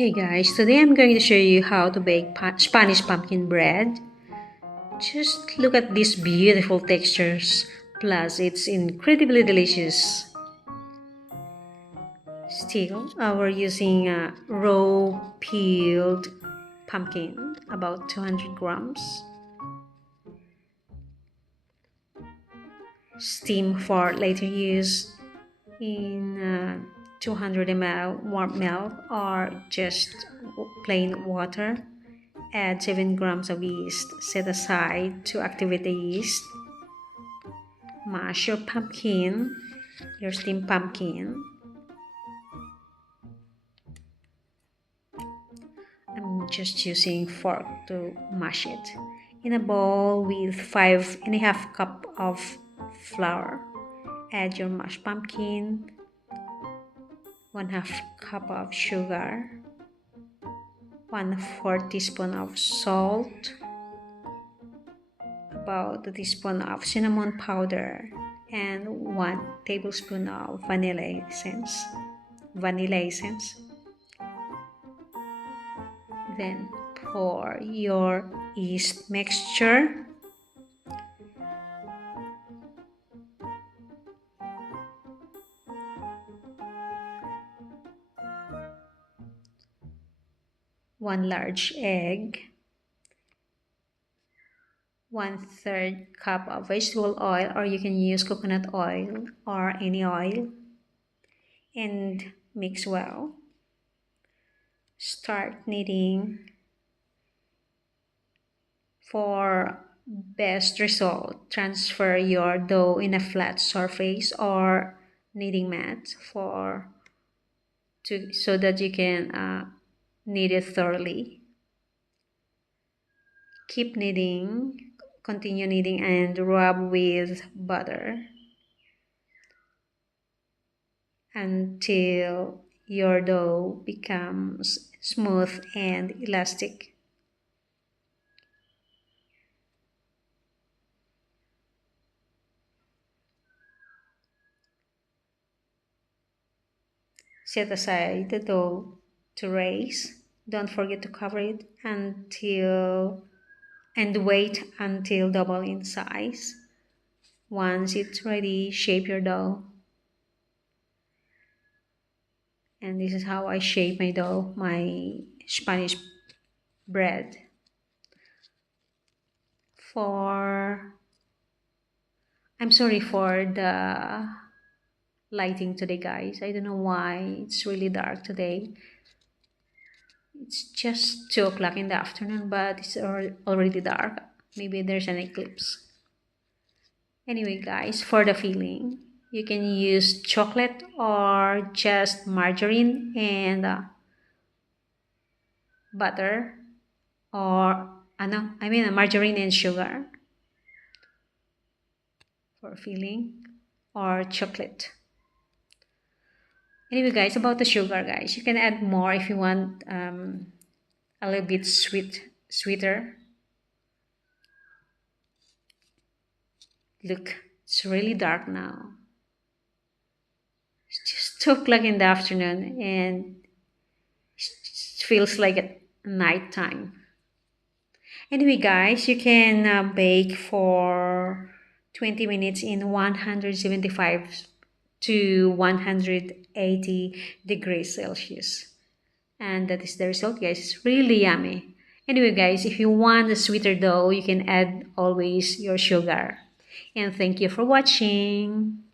Hey guys, today I'm going to show you how to bake Spanish pumpkin bread. Just look at these beautiful textures, plus it's incredibly delicious. Still, we're using a raw peeled pumpkin, about 200 grams. Steam for later use in 200 ml warm milk or just plain water. Add 7 grams of yeast. Set aside to activate the yeast. Mash your pumpkin, your steamed pumpkin. I'm just using fork to mash it. In a bowl with 5½ cup of flour. Add your mashed pumpkin, 1/2 cup of sugar, 1/4 teaspoon of salt, about a teaspoon of cinnamon powder, and 1 tablespoon of vanilla essence. Then pour your yeast mixture. One large egg, 1/3 cup of vegetable oil, or you can use coconut oil or any oil, and mix well. Start kneading. For best result, transfer your dough in a flat surface or kneading mat so that you can knead it thoroughly. Keep kneading, continue kneading, and rub with butter until your dough becomes smooth and elastic. Set aside the dough to raise. Don't forget to cover it and wait until double in size. Once it's ready, shape your dough. And this is how I shape my dough, my Spanish bread. I'm sorry for the lighting today, guys. I don't know why it's really dark today. It's just 2 o'clock in the afternoon, but it's already dark. Maybe there's an eclipse. Anyway, guys, for the filling, you can use chocolate or just margarine and butter, or margarine and sugar for filling, or chocolate. Anyway, guys, about the sugar, guys, you can add more if you want a little bit sweeter. Look, it's really dark now. It's just 2 o'clock in the afternoon and it feels like a night time. Anyway, guys, you can bake for 20 minutes in 175 to 180 degrees Celsius. And that is the result, guys. It's really yummy. Anyway, guys, if you want a sweeter dough, you can add always your sugar. And thank you for watching.